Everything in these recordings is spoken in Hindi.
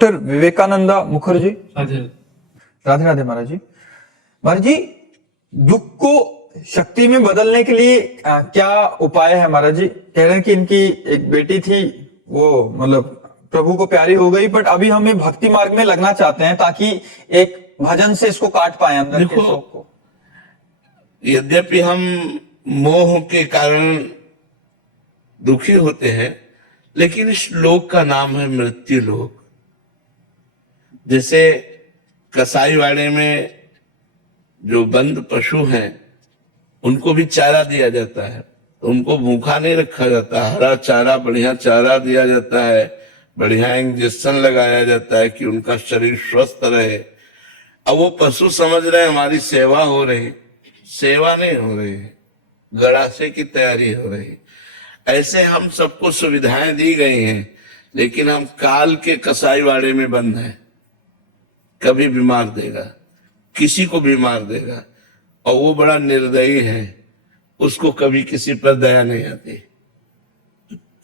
डॉक्टर विवेकानंदा मुखर्जी। राधे राधे महाराज जी। महाराज जी, दुख को शक्ति में बदलने के लिए क्या उपाय है महाराज जी? कह रहे हैं कि इनकी एक बेटी थी, वो मतलब प्रभु को प्यारी हो गई, बट अभी हमें भक्ति मार्ग में लगना चाहते हैं ताकि एक भजन से इसको काट पाए अंदर के शौक को। यद्यपि हम मोह के कारण दुखी होते हैं, लेकिन इस लोक का नाम है मृत्यु लोक। जैसे कसाईवाड़े में जो बंद पशु हैं उनको भी चारा दिया जाता है, तो उनको भूखा नहीं रखा जाता, हरा चारा, बढ़िया चारा दिया जाता है, बढ़िया इंजेक्शन लगाया जाता है कि उनका शरीर स्वस्थ रहे। अब वो पशु समझ रहे हैं हमारी सेवा हो रही, सेवा नहीं हो रही, गड़ासे की तैयारी हो रही। ऐसे हम सबको सुविधाएं दी गई हैं, लेकिन हम काल के कसाईवाड़े में बंद हैं। कभी बीमार देगा, किसी को बीमार देगा, और वो बड़ा निर्दयी है, उसको कभी किसी पर दया नहीं आती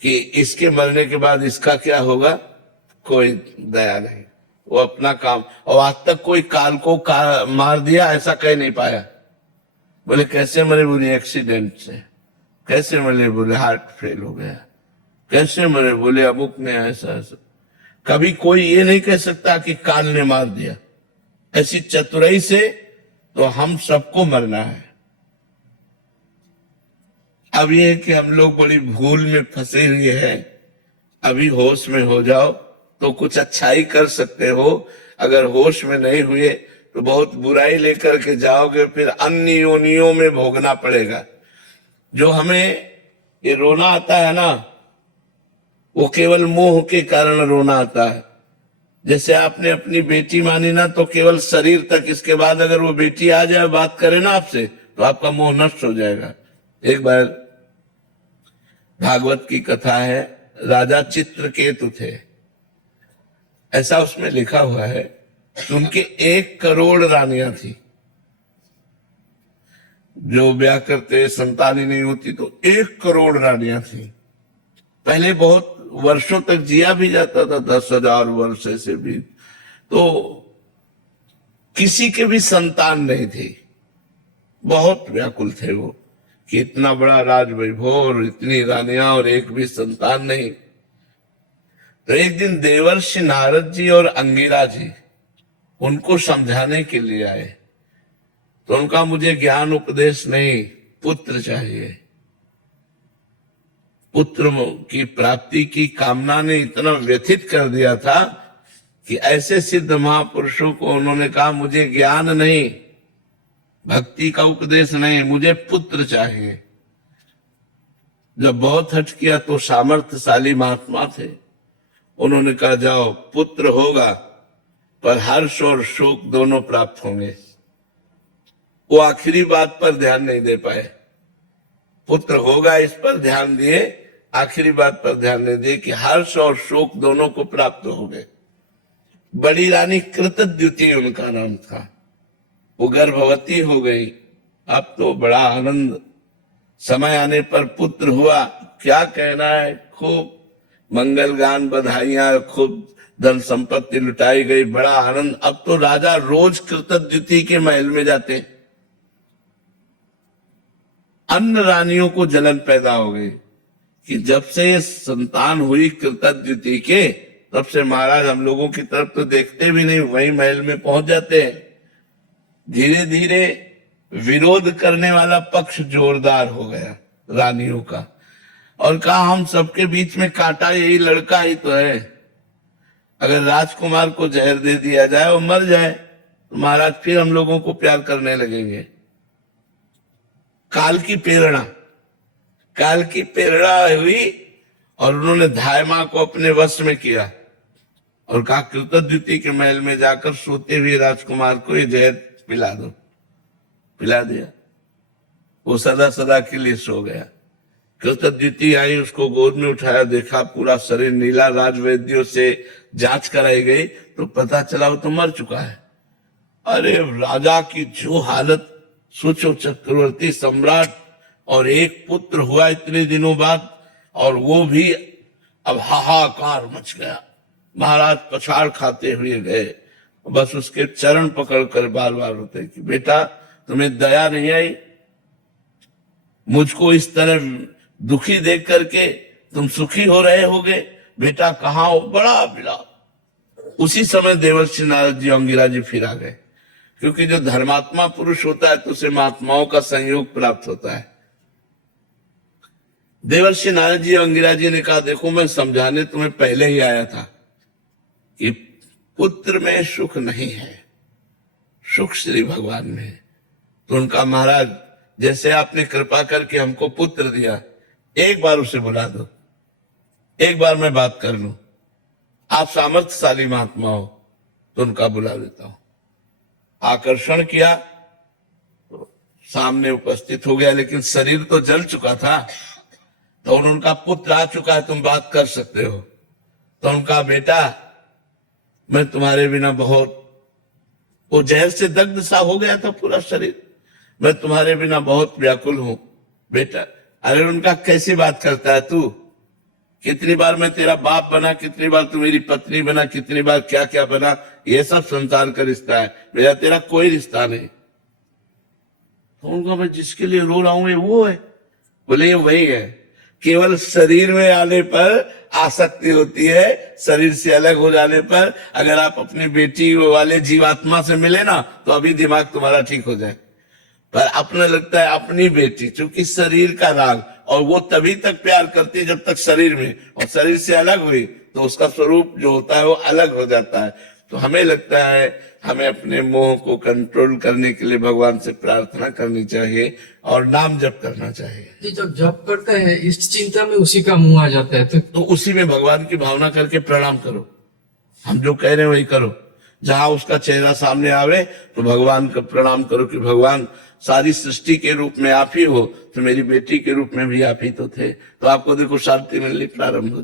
कि इसके मरने के बाद इसका क्या होगा, कोई दया नहीं। वो अपना काम, और आज तक कोई काल को मार दिया ऐसा कह नहीं पाया। बोले कैसे मरे? बोले एक्सीडेंट से। कैसे मरे? बोले हार्ट फेल हो गया। कैसे मरे? बोले अमुक ने ऐसा ऐसा। कभी कोई ये नहीं कह सकता कि काल ने मार दिया। ऐसी चतुराई से तो हम सबको मरना है। अब ये है कि हम लोग बड़ी भूल में फंसे हुए हैं। अभी होश में हो जाओ तो कुछ अच्छाई कर सकते हो, अगर होश में नहीं हुए तो बहुत बुराई लेकर के जाओगे, फिर अन्य योनियों में भोगना पड़ेगा। जो हमें ये रोना आता है ना, वो केवल मोह के कारण रोना आता है। जैसे आपने अपनी बेटी मानी ना, तो केवल शरीर तक, इसके बाद अगर वो बेटी आ जाए बात करे ना आपसे, तो आपका मोह नष्ट हो जाएगा। एक बार भागवत की कथा है, राजा चित्रकेतु थे। ऐसा उसमें लिखा हुआ है, उनके 1 करोड़ रानियां थी। जो ब्याह करते संतान ही नहीं होती तो 1 करोड़ रानियां थी। पहले बहुत वर्षों तक जिया भी जाता था, 10,000 वर्ष ऐसे भी, तो किसी के भी संतान नहीं थी। बहुत व्याकुल थे वो कि इतना बड़ा राज वैभव और इतनी रानियां और एक भी संतान नहीं। तो एक दिन देवर्षि नारद जी और अंगिरा जी उनको समझाने के लिए आए। तो उनका मुझे ज्ञान उपदेश नहीं, पुत्र चाहिए। पुत्र की प्राप्ति की कामना ने इतना व्यथित कर दिया था कि ऐसे सिद्ध महापुरुषों को उन्होंने कहा, मुझे ज्ञान नहीं, भक्ति का उपदेश नहीं, मुझे पुत्र चाहिए। जब बहुत हट किया तो सामर्थ्यशाली महात्मा थे, उन्होंने कहा जाओ पुत्र होगा, पर हर्ष और शोक दोनों प्राप्त होंगे। वो आखिरी बात पर ध्यान नहीं दे पाए। पुत्र होगा इस पर ध्यान दिए, आखिरी बात पर ध्यान नहीं दिए कि हर्ष और शोक दोनों को प्राप्त हो गए। बड़ी रानी कृतद्युति उनका नाम था, वो गर्भवती हो गई। अब तो बड़ा आनंद, समय आने पर पुत्र हुआ, क्या कहना है, खूब मंगल गान, बधाइयां, खूब धन संपत्ति लुटाई गई, बड़ा आनंद। अब तो राजा रोज कृतद्युति के महल में जाते। अन्य रानियों को जलन पैदा हो गई कि जब से संतान हुई कृतद्युति के, तब से महाराज हम लोगों की तरफ तो देखते भी नहीं, वही महल में पहुंच जाते हैं। धीरे धीरे विरोध करने वाला पक्ष जोरदार हो गया रानियों का, और कहा हम सबके बीच में कांटा यही लड़का ही तो है। अगर राजकुमार को जहर दे दिया जाए, वो मर जाए, तो महाराज फिर हम लोगों को प्यार करने लगेंगे। काल की प्रेरणा हुई और उन्होंने धायमा को अपने वश में किया और कहा कृतद्युति के महल में जाकर सोते हुए राजकुमार को ये जहर पिला दो। पिला दिया, वो सदा सदा के लिए सो गया। कृतद्युति आई, उसको गोद में उठाया, देखा पूरा शरीर नीला, राजवैद्यों से जांच कराई गई तो पता चला वो तो मर चुका है। अरे राजा की जो हालत, सोचो चक्रवर्ती सम्राट और एक पुत्र हुआ इतने दिनों बाद, और वो भी अब हाहाकार मच गया। महाराज पछाड़ खाते हुए गए, बस उसके चरण पकड़कर बार बार रोते कि बेटा तुम्हें दया नहीं आई, मुझको इस तरह दुखी देख करके तुम सुखी हो रहे होगे, बेटा कहाँ हो, बड़ा विलाप। उसी समय देवर्षि नारद जी अंगिरा जी फिर आ गए, क्योंकि जो धर्मात्मा पुरुष होता है तो उसे महात्माओं का संयोग प्राप्त होता है। देवर्षि नारद जी अंगिरा जी ने कहा देखो मैं समझाने तुम्हें पहले ही आया था कि पुत्र में सुख नहीं है, सुख श्री भगवान में है। तो उनका महाराज जैसे आपने कृपा करके हमको पुत्र दिया, एक बार उसे बुला दो, एक बार मैं बात कर लूं, आप सामर्थ्यशाली महात्मा हो, तो उनका बुला देता हूं। आकर्षण किया तो सामने उपस्थित हो गया, लेकिन शरीर तो जल चुका था। तो उनका पुत्र आ चुका है, तुम बात कर सकते हो। तो उनका बेटा मैं तुम्हारे बिना बहुत, वो जहर से दग्ध सा हो गया था पूरा शरीर, मैं तुम्हारे बिना बहुत व्याकुल हूं बेटा। अरे उनका कैसी बात करता है तू, कितनी बार मैं तेरा बाप बना, कितनी बार तू मेरी पत्नी बना, कितनी बार क्या क्या बना, ये सब संसार का रिश्ता है, मेरा तेरा कोई रिश्ता नहीं। तो उनका मैं जिसके लिए रो रहा हूं ये वो है। बोले ये वही है, केवल शरीर में आने पर आसक्ति होती है, शरीर से अलग हो जाने पर अगर आप अपनी बेटी वाले जीवात्मा से मिले ना तो अभी दिमाग तुम्हारा ठीक हो जाए। पर अपने लगता है अपनी बेटी, चूंकि शरीर का राग, और वो तभी तक प्यार करती है जब तक शरीर में, और शरीर से अलग हुई तो उसका स्वरूप जो होता है वो अलग हो जाता है। तो हमें लगता है हमें अपने मोह को कंट्रोल करने के लिए भगवान से प्रार्थना करनी चाहिए और नाम जप करना चाहिए। ये जब जप करते हैं इष्ट चिंता में उसी का मुंह आ जाता है, तो उसी में भगवान की भावना करके प्रणाम करो, हम जो कह रहे हैं वही करो। जहां उसका चेहरा सामने आवे तो भगवान का प्रणाम करो कि भगवान सारी सृष्टि के रूप में आप ही हो, तो मेरी बेटी के रूप में भी आप ही तो थे। तो आपको देखो शांति मिलनी प्रारंभ हो जाए।